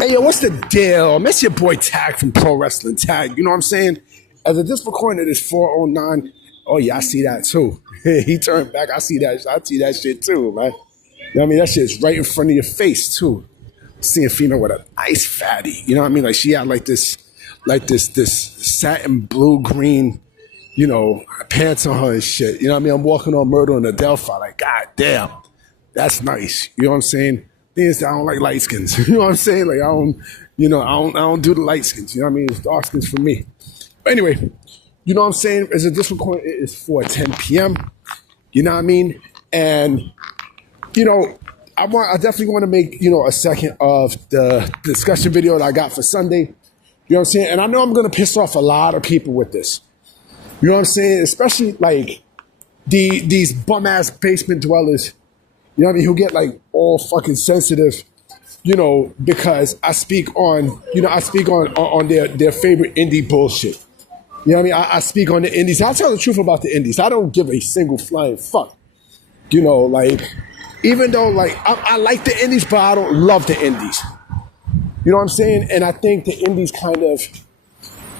Hey, yo, what's the deal? Miss your boy Tag from Pro Wrestling Tag. You know what I'm saying? As of this recording, it is 4:09. Oh, yeah, I see that too. He turned back. I see that shit too, man. You know what I mean? That shit's right in front of your face too. Seeing a female with a nice fatty. You know what I mean? Like she had this satin blue green, pants on her and shit. You know what I mean? I'm walking on Myrtle and Adelphi. Like, god damn, that's nice. You know what I'm saying? Thing is, I don't like light skins. You know what I'm saying? Like I don't do the light skins. You know what I mean? It's dark skins for me. But anyway, you know what I'm saying? As of this recording, it is 4:10 p.m. You know what I mean? And I definitely want to make a second of the discussion video that I got for Sunday. You know what I'm saying? And I know I'm gonna piss off a lot of people with this. You know what I'm saying? Especially like these bum ass basement dwellers. You know what I mean? Who get like all fucking sensitive, because I speak on their favorite indie bullshit. You know what I mean? I speak on the indies. I tell the truth about the indies. I don't give a single flying fuck. Even though I like the indies, but I don't love the indies. You know what I'm saying? And I think the indies kind of,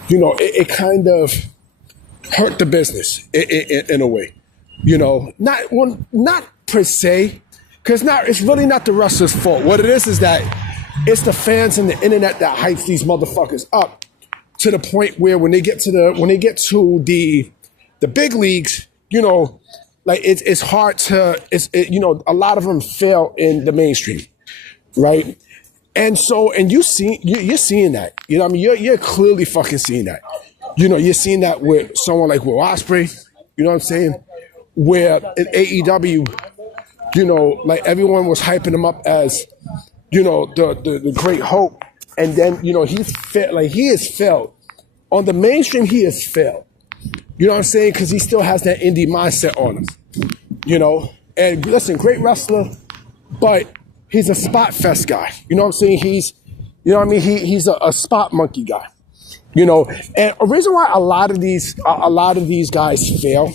it kind of hurt the business in a way. Not per se, because it's really not the wrestlers' fault. What it is that it's the fans and the internet that hypes these motherfuckers up to the point where when they get to the big leagues, it's hard to a lot of them fail in the mainstream, right? And so you're seeing that. You know what I mean? You're clearly fucking seeing that. You're seeing that with someone like Will Ospreay. You know what I'm saying? Where in AEW, everyone was hyping him up as, the great hope. And then, he has failed. On the mainstream, he has failed. You know what I'm saying? Because he still has that indie mindset on him. And listen, great wrestler, but he's a spot fest guy. You know what I'm saying? He's a spot monkey guy. And a reason why a lot of these guys fail,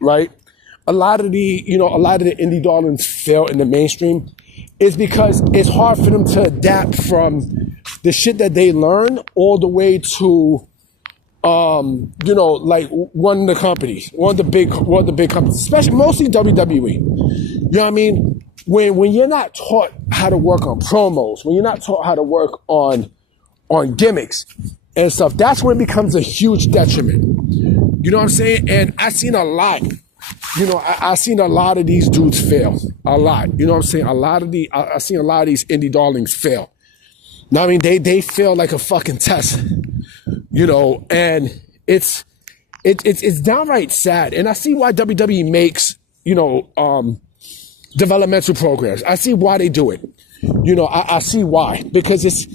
right? A lot of the indie darlings fail in the mainstream is because it's hard for them to adapt from the shit that they learn all the way to, one of the big companies, especially mostly WWE. You know what I mean? When you're not taught how to work on promos, when you're not taught how to work on gimmicks and stuff, that's when it becomes a huge detriment. You know what I'm saying? And I've seen a lot. I've seen a lot of these dudes fail. A lot. You know what I'm saying? I've seen a lot of these indie darlings fail. Now, I mean, they fail like a fucking test. And it's downright sad. And I see why WWE makes, developmental programs. I see why they do it. I see why. Because it's,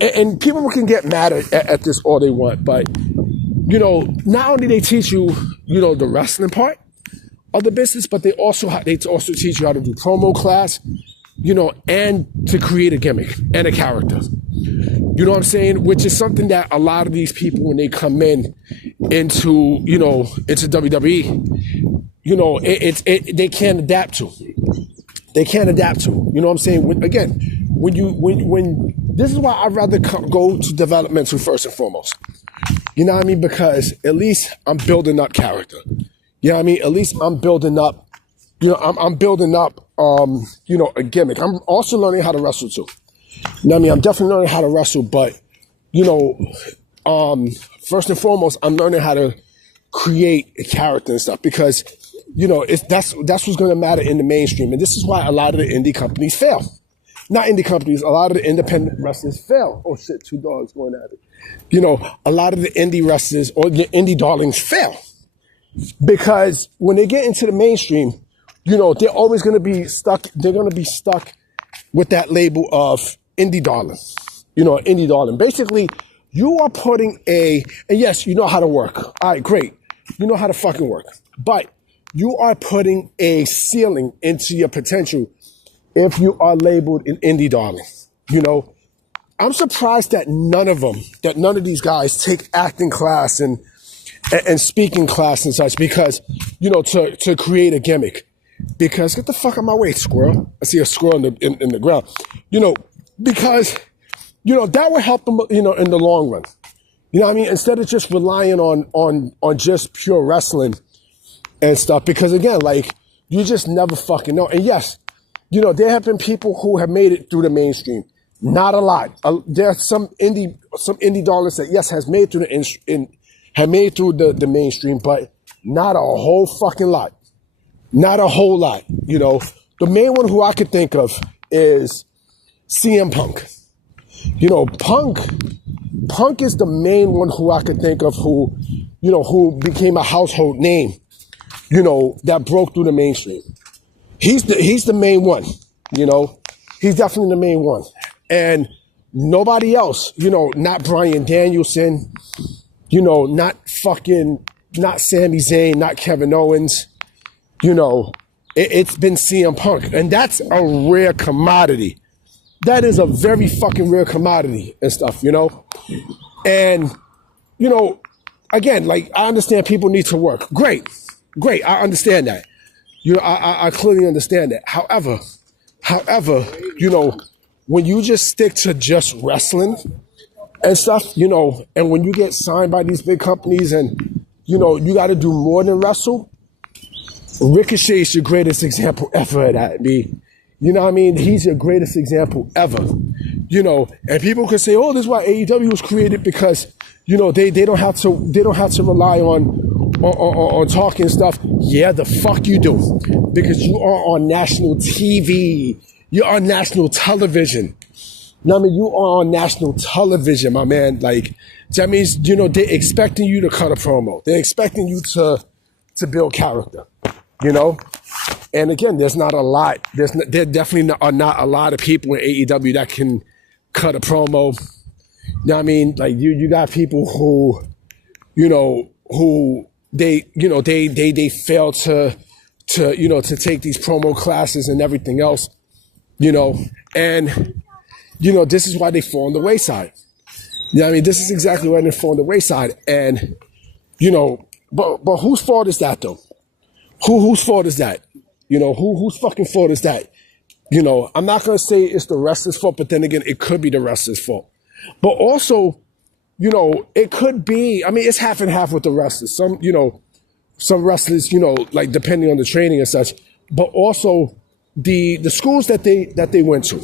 and people can get mad at this all they want, but not only they teach you, the wrestling part of the business, but they also teach you how to do promo class, and to create a gimmick and a character. You know what I'm saying? Which is something that a lot of these people, when they come into WWE, they can't adapt to. They can't adapt to. You know what I'm saying? When this is why I'd rather go to developmental first and foremost. You know what I mean? Because at least I'm building up character. You know what I mean? At least I'm building up, I'm building up, a gimmick. I'm also learning how to wrestle too. You know what I mean? I'm definitely learning how to wrestle, but, first and foremost, I'm learning how to create a character and stuff because, that's what's going to matter in the mainstream. And this is why a lot of the indie companies fail. Not indie companies, a lot of the independent wrestlers fail. Oh shit, 2 dogs going at it. A lot of the indie wrestlers or the indie darlings fail. Because when they get into the mainstream, they're always going to be stuck. They're going to be stuck with that label of indie darling. Indie darling. Basically, you are putting and yes, you know how to work. All right, great. You know how to fucking work. But you are putting a ceiling into your potential if you are labeled an indie darling. I'm surprised that none of these guys take acting class and speaking class and such because, to create a gimmick. Because get the fuck out of my way, squirrel. I see a squirrel in the ground. Because that would help them, in the long run. You know what I mean? Instead of just relying on just pure wrestling and stuff, because again, like, you just never fucking know. And yes, there have been people who have made it through the mainstream. Not a lot. There are some indie darlings that, yes, have made through the mainstream, but not a whole fucking lot. Not a whole lot. The main one who I could think of is CM Punk. Punk is the main one who I could think of who became a household name, that broke through the mainstream. He's the main one, He's definitely the main one. And nobody else, not Bryan Danielson, not Sami Zayn, not Kevin Owens, it's been CM Punk. And that's a rare commodity. That is a very fucking rare commodity and stuff, And, again, like, I understand people need to work. Great. I understand that. I clearly understand that. However, when you just stick to just wrestling and stuff, and when you get signed by these big companies and, you got to do more than wrestle, Ricochet is your greatest example ever of that, B. You know what I mean? He's your greatest example ever. And people could say, "Oh, this is why AEW was created because, they don't have to rely on talking stuff." Yeah, the fuck you do, because you are on national TV. You're on national television. I mean, you are on national television, my man. Like, that means, they're expecting you to cut a promo. They're expecting you to build character, And again, there's not a lot. There definitely are not a lot of people in AEW that can cut a promo. You know what I mean? Like, you got people who, who they fail to take these promo classes and everything else, and, this is why they fall on the wayside. You know what I mean? This is exactly why they fall on the wayside. And, but whose fault is that though? Whose fault is that? Whose fucking fault is that? I'm not going to say it's the wrestler's fault, but then again, it could be the wrestler's fault. But also, it could be, I mean, it's half and half with the wrestlers. Some wrestlers, like depending on the training and such, but also the schools that they went to,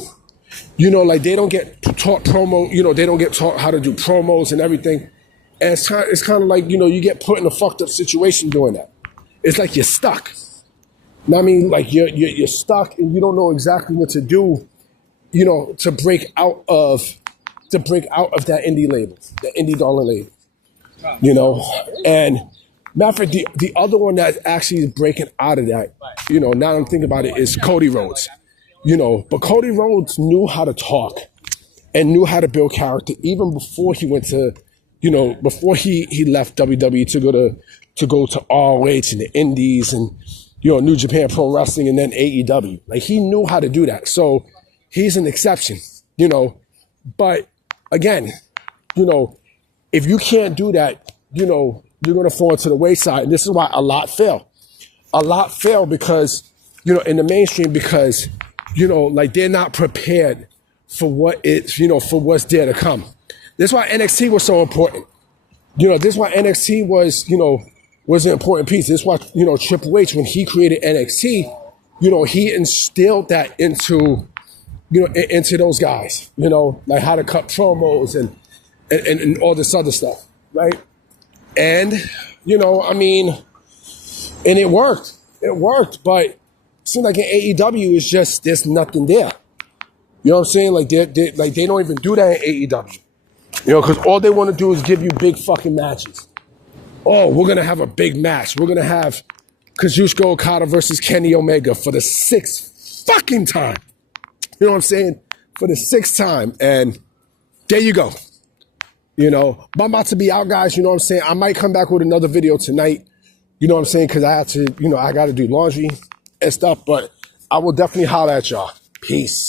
like they don't get taught promo, they don't get taught how to do promos and everything. And it's kind of like, you get put in a fucked up situation doing that. It's like you're stuck. I mean, like you're stuck and you don't know exactly what to do, to break out of that indie label, the indie darling label, And matter of fact, the other one that actually is breaking out of that, now I'm thinking about it, is Cody Rhodes, But Cody Rhodes knew how to talk and knew how to build character even before he went to, before he left WWE to go to ROH and the Indies and, New Japan Pro Wrestling and then AEW. Like, he knew how to do that. So he's an exception, But again, if you can't do that, you're going to fall into the wayside. And this is why a lot fail. A lot fail because, in the mainstream, because, like they're not prepared for what it's, for what's there to come. This is why NXT was so important. This is why NXT was an important piece. This is why, Triple H, when he created NXT, he instilled that into those guys, like how to cut promos and all this other stuff, right? And, I mean, and it worked. It worked, but it seems like in AEW, it's just, there's nothing there. You know what I'm saying? Like, they don't even do that in AEW. Because all they want to do is give you big fucking matches. Oh, we're going to have a big match. We're going to have Kazuchika Okada versus Kenny Omega for the 6th fucking time. You know what I'm saying? For the 6th time. And there you go. But I'm about to be out, guys. You know what I'm saying? I might come back with another video tonight. You know what I'm saying? Because I have to, I got to do laundry and stuff. But I will definitely holler at y'all. Peace.